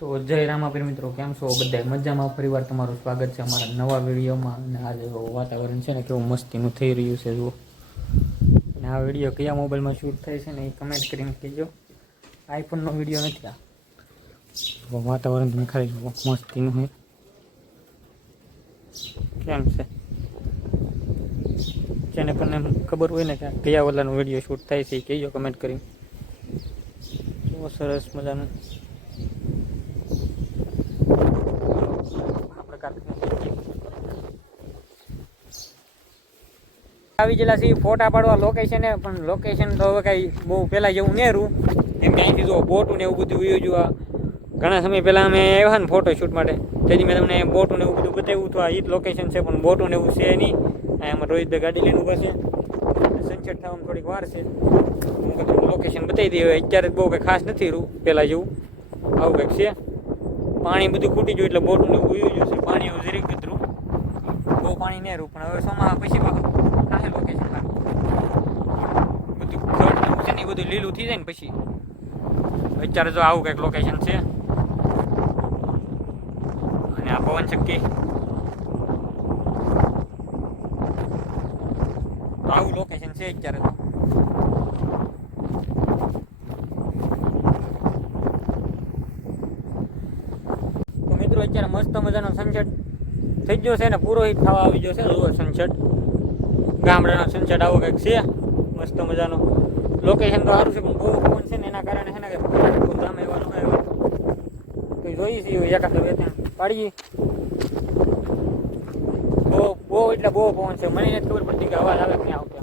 તો જય રામાપીર મિત્રો, કેમ છો બધા? મજામાં? ફરીવાર તમારું સ્વાગત છે અમારા નવા વિડીયોમાં. અને આજે વાતાવરણ છે ને કેવું મસ્તીનું થઈ રહ્યું છે જુઓ. અને આ વિડીયો કયા મોબાઈલમાં શૂટ થાય છે ને એ કમેન્ટ કરીને કહેજો. આઈફોનનો વિડીયો નથી આ. વાતાવરણ તમે ખાલી જુઓ, મસ્તીનું છે. કેમ છે? જેને પણ ખબર હોય ને કે કયા વાલાનો વિડીયો શૂટ થાય છે એ કહેજો કમેન્ટ કરીને. બહુ સરસ મજાનું આવી ગયેલા છે ફોટા પાડવા લોકેશને, પણ લોકેશન તો હવે કાંઈ બહુ પહેલાં જેવું નેરું એમ કે અહીંથી જો બોટું ને એવું બધું વયું જોવા. ઘણા સમય પહેલાં અમે આવ્યા ને ફોટો શૂટ માટે, તેથી મેં તમને બોટું ને એવું બધું બતાવ્યું હતું. આ એ જ લોકેશન છે, પણ બોટું ને એવું છે નહીં. એમાં રોહિતભાઈ ગાડી લઈને ઊભા છે. સનસેટ થવામાં થોડીક વાર છે. હું તમને લોકેશન બતાવી દઈએ. અત્યારે બહુ કંઈ ખાસ નથી રહ્યું પહેલાં જેવું. આવું કંઈક છે. પાણી બધું ખૂટી ગયું એટલે બોટું ને એવું વયું ગયું છે. પાણી એવું જરીક કતરું, બહુ પાણી નહીં રહ્યું, પણ હવે સોમાં પછી થાય લોકેશન બધું ખડ છે ને એ બધું લીલું થઈ જાય ને પછી. અત્યારે જો આવું કંઈક લોકેશન છે. અને આ પવન ચક્કી તો આવું લોકેશન છે અત્યારે તો. મિત્રો અત્યારે મસ્ત મજાનો સનસેટ થઈ ગયો છે ને, પૂરો હિટ થવા આવી ગયો છે. જુઓ સનસેટ, ગામડાનો સનસેટ આવો કંઈક છે મસ્ત મજાનો. લોકેશન તો સારું છે, પણ બહુ પવન છે ને એના કારણે છે ને કે ગામ એવાનું આવ્યો તો જોઈએ છીએ એકાદ બે ત્યાં પાડીએ. બહુ એટલે બહુ પવન છે. મને નથી ખબર પડતી કે અવાજ આવે કે નહીં આવતો.